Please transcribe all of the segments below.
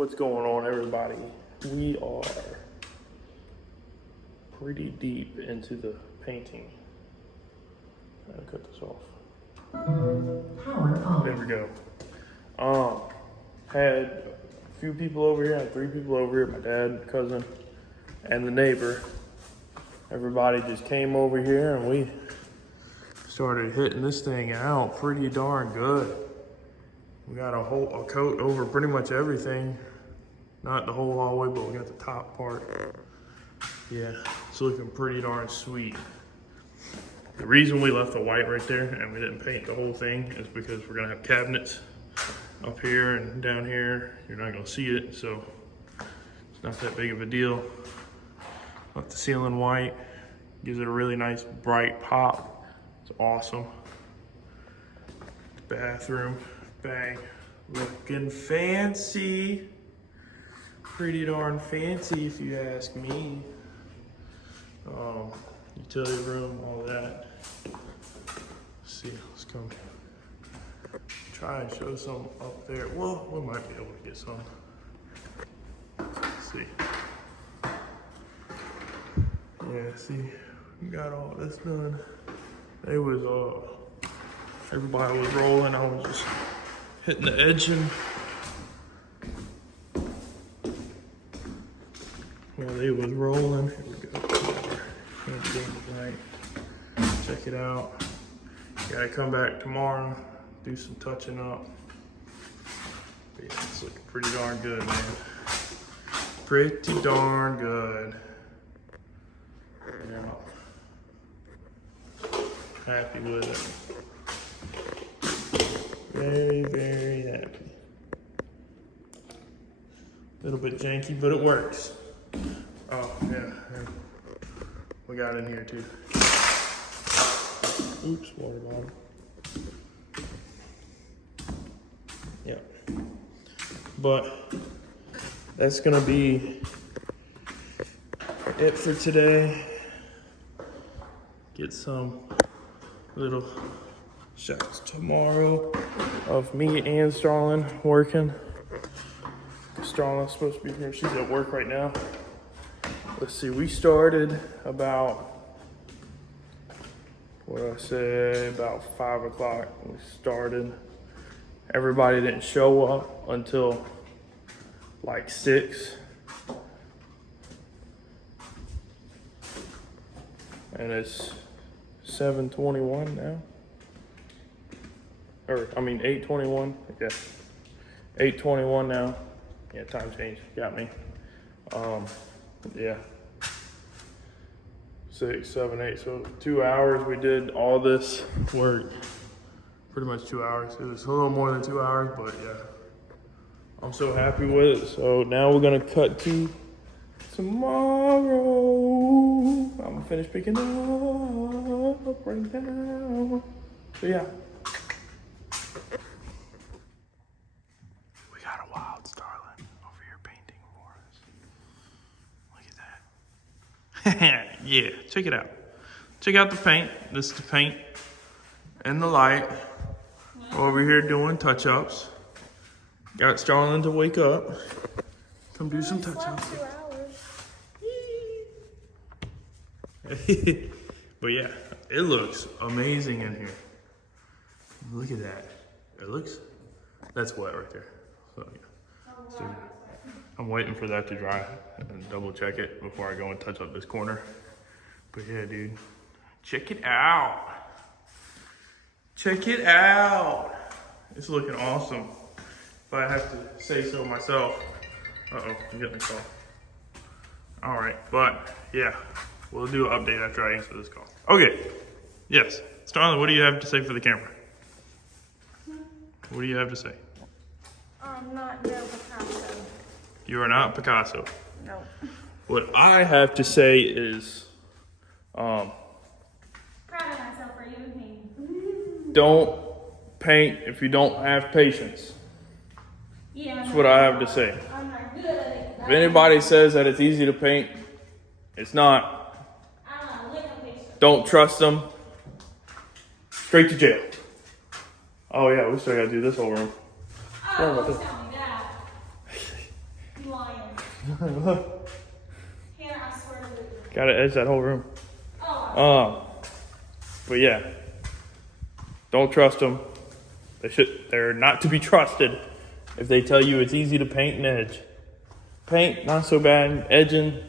What's going on, everybody? We are pretty deep into the painting. I'll cut this off. Power off. There we go. Had a few people over here, had 3 people over here, my dad, cousin, and the neighbor. Everybody just came over here and we started hitting this thing out pretty darn good. We got a coat over pretty much everything. Not the whole hallway, but we got the top part. Yeah, it's looking pretty darn sweet. The reason we left the white right there and we didn't paint the whole thing is because we're gonna have cabinets up here and down here. You're not gonna see it, so it's not that big of a deal. Left the ceiling white, gives it a really nice bright pop. It's awesome. Bathroom, bang, looking fancy. Pretty darn fancy if you ask me. Utility room, all that. Let's see, let's come try and show some up there. Well, we might be able to get some. Let's see. Yeah, see, we got all this done. It was, everybody was rolling. I was just hitting the edging. While they was rolling. Here we go. Tonight. Check it out. Gotta come back tomorrow, do some touching up. But yeah, it's looking pretty darn good, man. Pretty darn good. Yeah. Happy with it. Very, very happy. A little bit janky, but it works. Oh, yeah. We got in here too. Oops, water bottle. Yeah. But that's gonna be it for today. Get some little shots tomorrow of me and Starlin working. Starlin's supposed to be here. She's at work right now. Let's see, we started about, what did I say, about 5 o'clock. We started. Everybody didn't show up until like 6. And it's 7:21 now. Or, I mean, 8:21, yeah. 8:21 now. Yeah, time change, got me. Yeah. 6, 7, 8, so 2 hours we did all this work. Pretty much 2 hours. It was a little more than 2 hours, but yeah. I'm so happy with it. So now we're gonna cut to tomorrow. I'm gonna finish picking up right now. So yeah. We got a wild Starlin over here painting for us. Look at that. Yeah, check it out. Check out the paint. This is the paint and the light. Over here doing touch-ups. Got Starlin to wake up. Come do some touch-ups. But yeah, it looks amazing in here. Look at that. It looks, that's wet right there. So, yeah. So, I'm waiting for that to dry and double check it before I go and touch up this corner. But yeah, dude, check it out. Check it out. It's looking awesome. If I have to say so myself. Uh-oh, I'm getting a call. All right, but yeah, we'll do an update after I answer this call. Okay, yes. Starlin, what do you have to say for the camera? What do you have to say? I'm not no Picasso. You are not Picasso. No. What I have to say is, Proud of myself for you painting. don't paint if you don't have patience. Yeah. That's what I have to say. I'm not good at it. If anybody says that it's easy to paint, it's not. I'm not a little patient. Don't trust them. Straight to jail. Oh yeah, we still gotta do this whole room. Oh, don't tell me that. lying. Hannah, I swear to you. Gotta edge that whole room. Oh, But yeah, don't trust them. They're not to be trusted if they tell you it's easy to paint and edge. Paint, not so bad. Edging,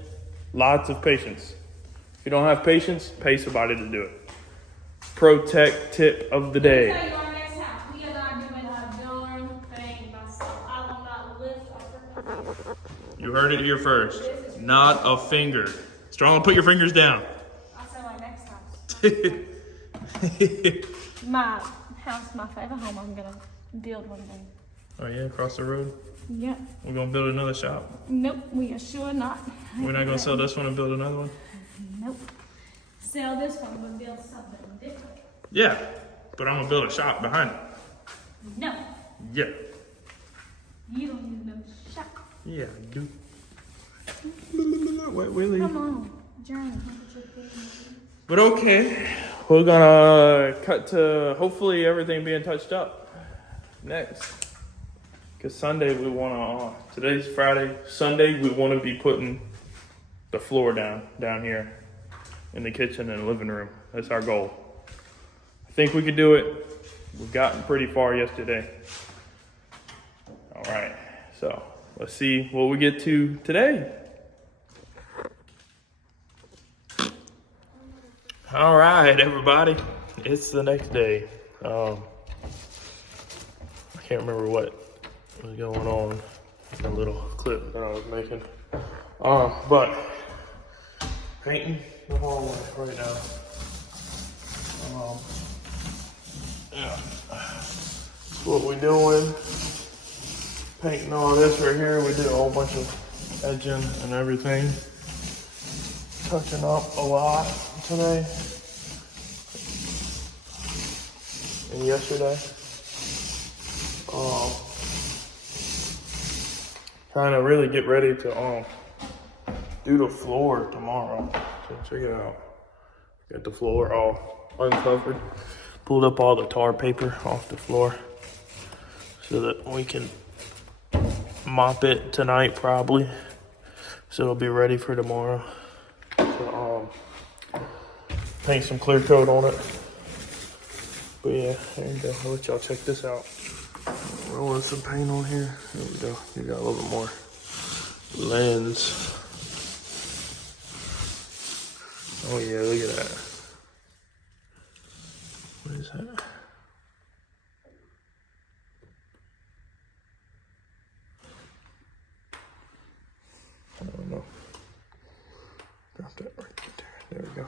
lots of patience. If you don't have patience, pay somebody to do it. Pro tech tip of the I'll day. tell you our next house. We are not doing a darn thing myself. I will not lift a freaking finger. You heard it here first. Not a finger. Strong, put your fingers down. I'll say my next house. My house, my favorite home. I'm gonna build one day. Oh yeah, across the road. Yep. We're gonna build another shop. Nope. We are sure not. We're not gonna sell this one and build another one. Nope. Sell this one, but build something different. Yeah, but I'm gonna build a shop behind it. No. Yeah. You don't need no shop. Yeah, I do. Wet Willie. Come on. Journey. But okay, we're gonna cut to hopefully everything being touched up next. Cause Sunday we wanna, today's Friday, Sunday we wanna be putting the floor down here in the kitchen and living room. That's our goal. I think we could do it. We've gotten pretty far yesterday. All right, so let's see what we get to today. All right, everybody, it's the next day. I can't remember what was going on in the little clip that I was making. But painting the hallway right now. Yeah, that's what we doing. Painting all this right here. We did a whole bunch of edging and everything. Touching up a lot today and yesterday. Trying to really get ready to do the floor tomorrow. So check it out. Got the floor all uncovered. Pulled up all the tar paper off the floor so that we can mop it tonight probably. So it'll be ready for tomorrow. So, paint some clear coat on it. But yeah, there you go. I'll let y'all check this out. Rolling some paint on here. There we go. You got a little bit more lens. Oh yeah, look at that. What is that? I don't know. Drop that right there. There we go.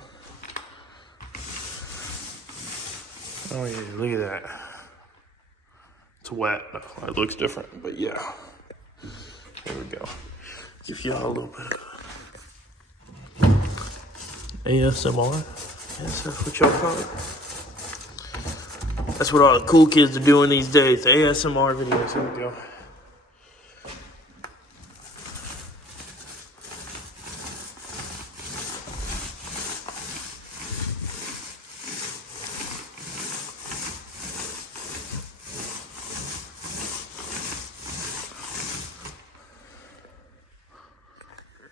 Oh yeah, look at that. It's wet. It looks different, but yeah. There we go. Give y'all a little bit of ASMR. Yes, that's what y'all call it. That's what all the cool kids are doing these days. ASMR videos. Here we go.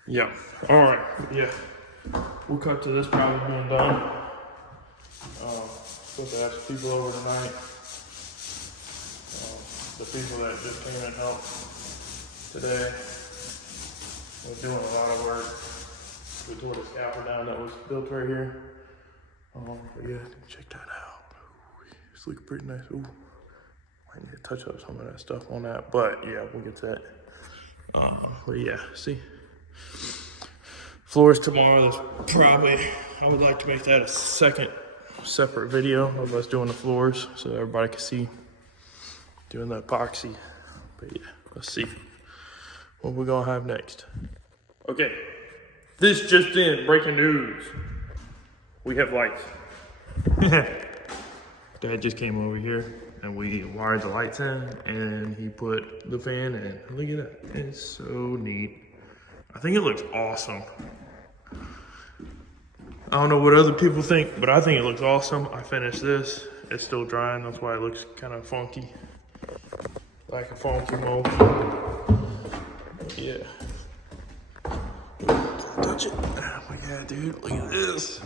Yeah. All right. Yeah. We'll cut to this probably being done. Supposed to ask people over tonight. The people that just came and helped today. We're doing a lot of work. We tore the scaffold down that was built right here. But yeah, check that out. Ooh, it's looking pretty nice. Ooh. Might need to touch up some of that stuff on that. But yeah, we'll get to that. But yeah, see. Floors tomorrow. There's probably, I would like to make that a second separate video of us doing the floors so everybody can see doing the epoxy. But yeah, let's see what we're gonna have next. Okay, this just in, breaking news. We have lights. Dad just came over here and we wired the lights in and he put the fan in. Look at that, it's so neat. I think it looks awesome. I don't know what other people think, but I think it looks awesome. I finished this. It's still drying. That's why it looks kind of funky. Like a funky mold. Yeah. Don't touch it. Oh my god, dude, look at this.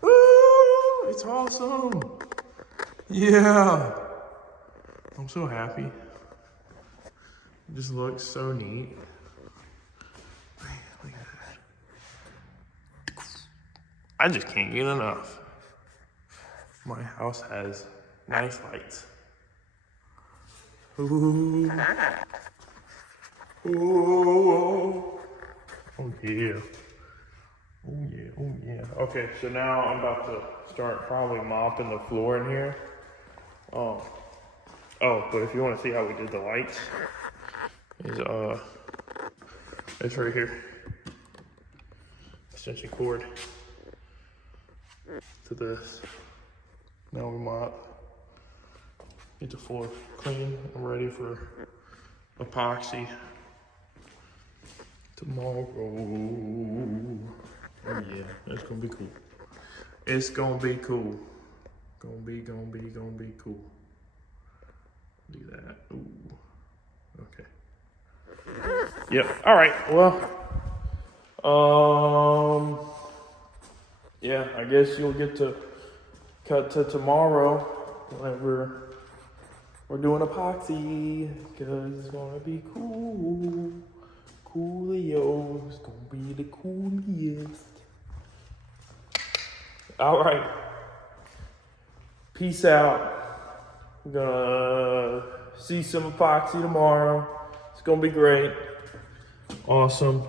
Woo! It's awesome. Yeah. I'm so happy. It just looks so neat. Man, look at that. I just can't get enough. My house has nice lights. Ooh. Ooh. Oh yeah. Oh yeah, oh yeah. Okay, so now I'm about to start probably mopping the floor in here. Oh, but if you want to see how we did the lights, it's right here. Extension cord to this. Now we mop. Get the floor clean and ready for epoxy tomorrow. Oh yeah, that's gonna be cool. It's gonna be cool. Gonna be cool. Look at that. Ooh. Okay. Yep. All right. Well. Yeah. I guess you'll get to cut to tomorrow whenever we're doing epoxy, because it's gonna be cool. Coolio. It's gonna be the coolest. All right. Peace out. We're gonna see some epoxy tomorrow. It's gonna be great. Awesome.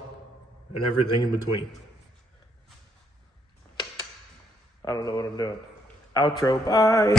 And everything in between. I don't know what I'm doing. Outro. Bye.